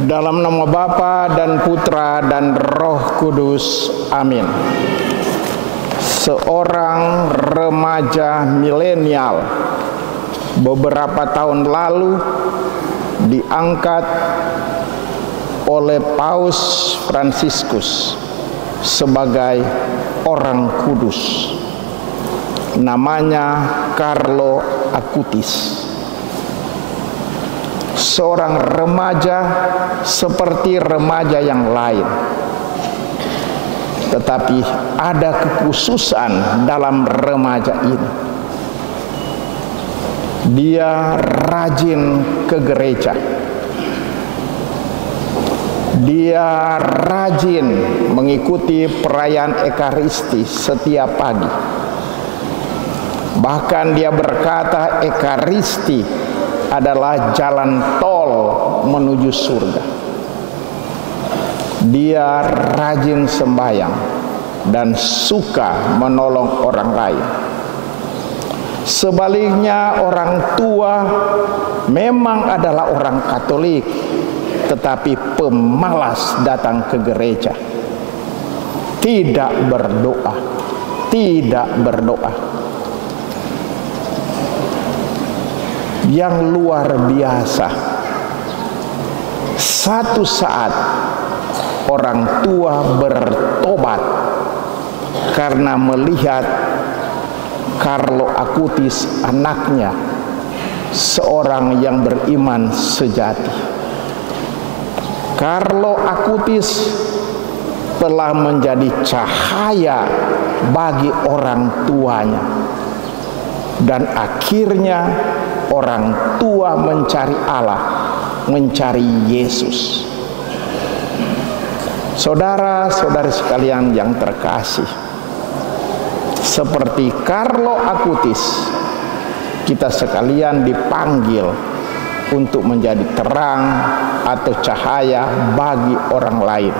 Dalam nama Bapa dan Putra dan Roh Kudus. Amin. Seorang remaja milenial beberapa tahun lalu diangkat oleh Paus Fransiskus sebagai orang kudus. Namanya Carlo Acutis. Seorang remaja seperti remaja yang lain, tetapi ada kekhususan dalam remaja ini. Dia rajin ke gereja. Dia rajin mengikuti perayaan Ekaristi setiap pagi. Bahkan dia berkata Ekaristi adalah jalan tol menuju surga. Dia rajin sembahyang dan suka menolong orang lain. Sebaliknya, orang tua memang adalah orang Katolik, tetapi pemalas datang ke gereja. Tidak berdoa. Yang luar biasa, satu saat orang tua bertobat karena melihat Carlo Acutis, anaknya, seorang yang beriman sejati. Carlo Acutis telah menjadi cahaya bagi orang tuanya, dan akhirnya orang tua mencari Allah, mencari Yesus. Saudara-saudari sekalian yang terkasih, seperti Carlo Acutis, kita sekalian dipanggil untuk menjadi terang atau cahaya bagi orang lain.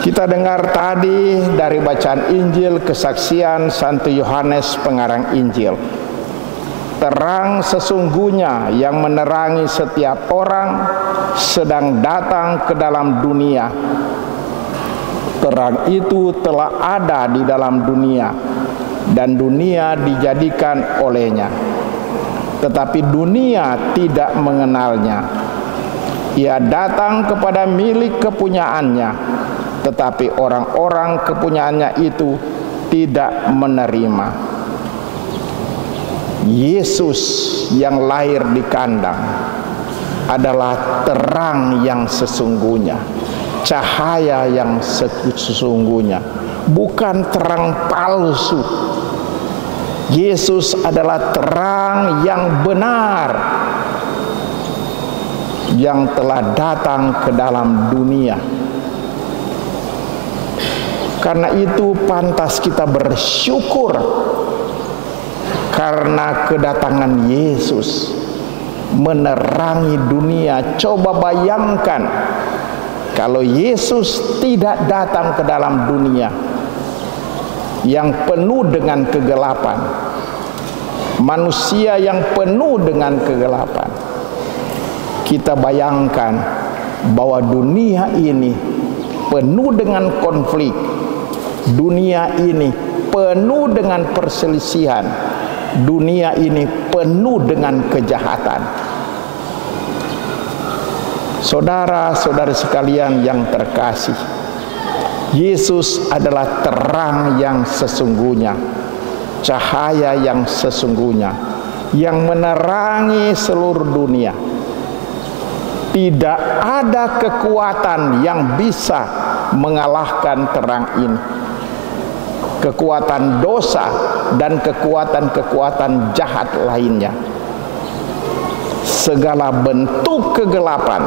Kita dengar tadi dari bacaan Injil kesaksian Santo Yohanes pengarang Injil. Terang sesungguhnya yang menerangi setiap orang sedang datang ke dalam dunia. Terang itu telah ada di dalam dunia, dan dunia dijadikan olehnya, tetapi dunia tidak mengenalnya. Ia datang kepada milik kepunyaannya, tetapi orang-orang kepunyaannya itu tidak menerima. Yesus yang lahir di kandang adalah terang yang sesungguhnya, cahaya yang sesungguhnya, bukan terang palsu. Yesus adalah terang yang benar yang telah datang ke dalam dunia. Karena itu pantas kita bersyukur karena kedatangan Yesus menerangi dunia. Coba bayangkan kalau Yesus tidak datang ke dalam dunia yang penuh dengan kegelapan, manusia yang penuh dengan kegelapan. Kita bayangkan bahwa dunia ini penuh dengan konflik, dunia ini penuh dengan perselisihan, dunia ini penuh dengan kejahatan. Saudara-saudari sekalian yang terkasih, Yesus adalah terang yang sesungguhnya, cahaya yang sesungguhnya, yang menerangi seluruh dunia. Tidak ada kekuatan yang bisa mengalahkan terang ini. Kekuatan dosa dan kekuatan-kekuatan jahat lainnya. Segala bentuk kegelapan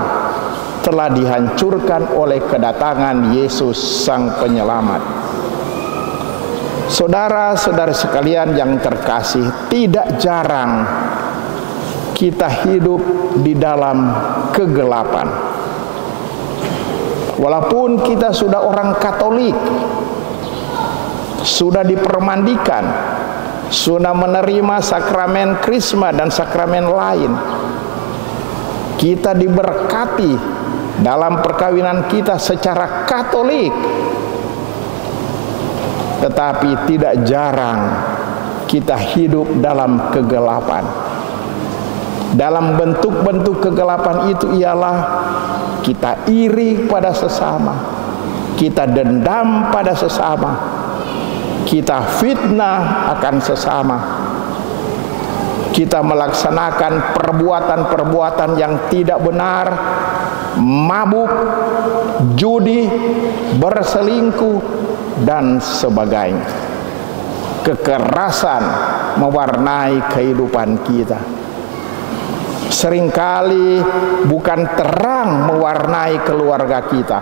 telah dihancurkan oleh kedatangan Yesus Sang Penyelamat. Saudara-saudari sekalian yang terkasih, tidak jarang kita hidup di dalam kegelapan. Walaupun kita sudah orang Katolik, sudah dipermandikan, sudah menerima sakramen Krisma dan sakramen lain, Kita diberkati dalam perkawinan kita secara Katolik, tetapi tidak jarang kita hidup dalam kegelapan. Dalam bentuk-bentuk kegelapan itu ialah kita iri pada sesama, kita dendam pada sesama, kita fitnah akan sesama, kita melaksanakan perbuatan-perbuatan yang tidak benar, mabuk, judi, berselingkuh, dan sebagainya. Kekerasan mewarnai kehidupan kita. Seringkali bukan terang mewarnai keluarga kita,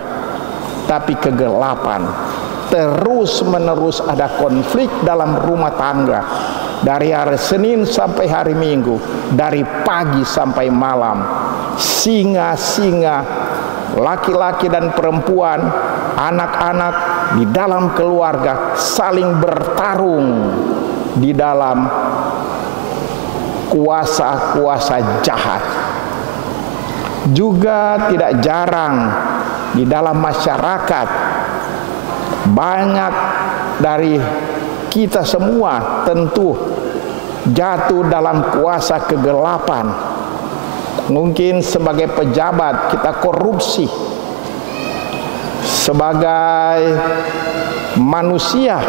tapi kegelapan. Terus-menerus ada konflik dalam rumah tangga, dari hari Senin sampai hari Minggu, dari pagi sampai malam. Singa-singa, laki-laki dan perempuan, anak-anak di dalam keluarga saling bertarung di dalam kuasa-kuasa jahat. Juga tidak jarang di dalam masyarakat, banyak dari kita semua tentu jatuh dalam kuasa kegelapan. Mungkin sebagai pejabat kita korupsi, sebagai manusia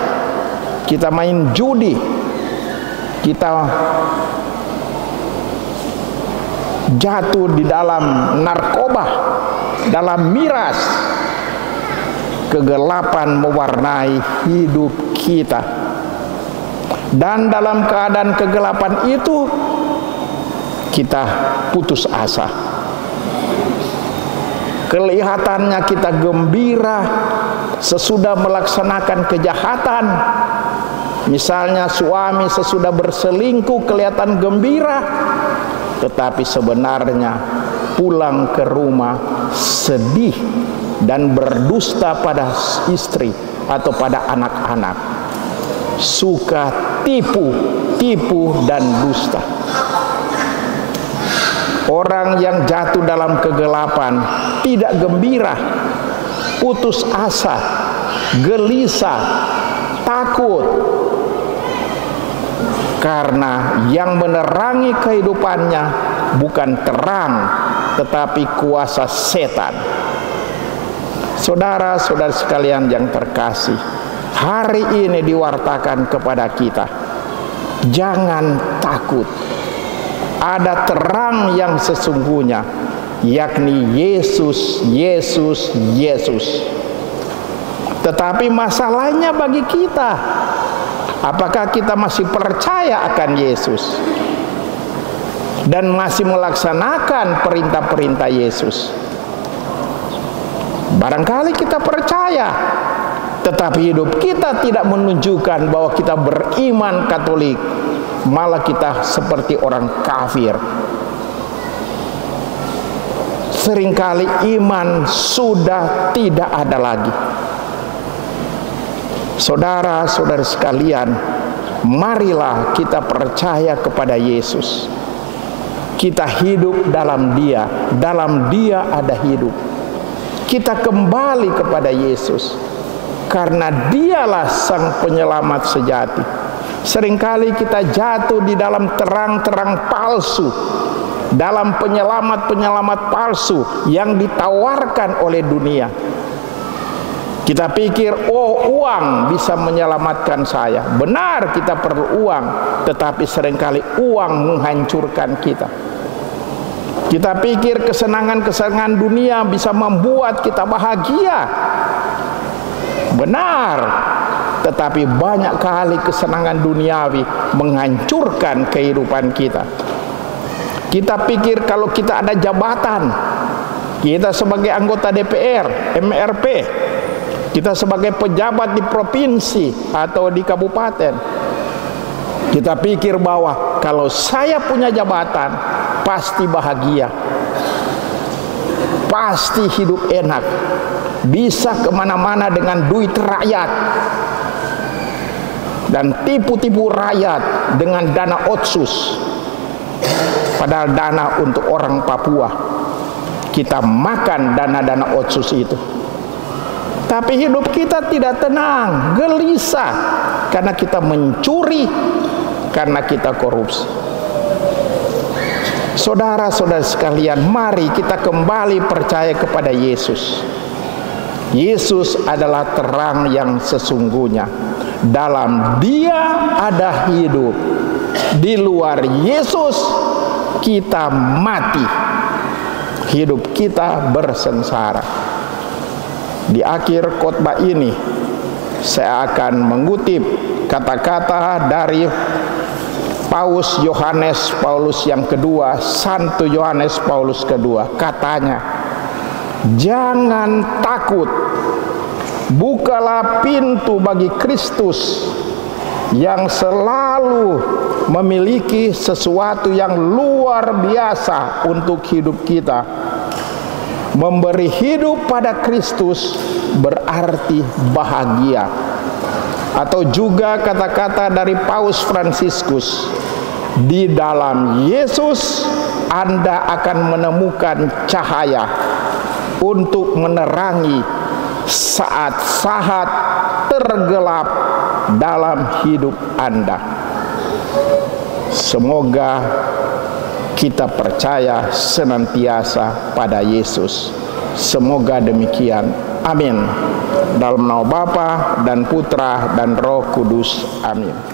kita main judi, kita jatuh di dalam narkoba, dalam miras. Kegelapan mewarnai hidup kita, dan dalam keadaan kegelapan itu kita putus asa. Kelihatannya kita gembira sesudah melaksanakan kejahatan. Misalnya suami sesudah berselingkuh kelihatan gembira, tetapi sebenarnya pulang ke rumah sedih dan berdusta pada istri atau pada anak-anak. Suka tipu dan dusta. Orang yang jatuh dalam kegelapan tidak gembira, putus asa, gelisah, takut, karena yang menerangi kehidupannya bukan terang, tetapi kuasa setan. Saudara-saudara sekalian yang terkasih, hari ini diwartakan kepada kita, jangan takut. Ada terang yang sesungguhnya, yakni Yesus, Yesus, Yesus. Tetapi masalahnya bagi kita, apakah kita masih percaya akan Yesus dan masih melaksanakan perintah-perintah Yesus? Barangkali kita percaya, tetapi hidup kita tidak menunjukkan bahwa kita beriman Katolik, malah kita seperti orang kafir. Seringkali iman sudah tidak ada lagi. Saudara-saudara sekalian, marilah kita percaya kepada Yesus. Kita hidup dalam Dia, dalam Dia ada hidup. Kita kembali kepada Yesus, karena Dialah Sang Penyelamat sejati. Seringkali kita jatuh di dalam terang-terang palsu, dalam penyelamat-penyelamat palsu yang ditawarkan oleh dunia. Kita pikir, oh, uang bisa menyelamatkan saya. Benar, kita perlu uang, tetapi seringkali uang menghancurkan kita. Kita pikir kesenangan-kesenangan dunia bisa membuat kita bahagia. Benar, tetapi banyak kali kesenangan duniawi menghancurkan kehidupan kita. Kita pikir kalau kita ada jabatan, kita sebagai anggota DPR, MRP, kita sebagai pejabat di provinsi atau di kabupaten, kita pikir bahwa kalau saya punya jabatan, pasti bahagia, pasti hidup enak, bisa kemana-mana dengan duit rakyat, dan tipu-tipu rakyat dengan dana otsus, padahal dana untuk orang Papua. kita makan dana-dana otsus itu. Tapi hidup kita tidak tenang, gelisah, karena kita mencuri, karena kita korupsi. Saudara-saudara sekalian, mari kita kembali percaya kepada Yesus. Yesus adalah terang yang sesungguhnya. Dalam Dia ada hidup. Di luar Yesus kita mati. Hidup kita bersengsara. Di akhir khotbah ini saya akan mengutip kata-kata dari Paus Yohanes Paulus yang kedua, Santo Yohanes Paulus kedua. Katanya, jangan takut, bukalah pintu bagi Kristus yang selalu memiliki sesuatu yang luar biasa untuk hidup kita. Memberi hidup pada Kristus berarti bahagia. Atau juga kata-kata dari Paus Fransiskus, di dalam Yesus Anda akan menemukan cahaya untuk menerangi saat-saat tergelap dalam hidup Anda. Semoga kita percaya senantiasa pada Yesus. Semoga demikian. Amin. Dalam nama Bapa dan Putra dan Roh Kudus. Amin.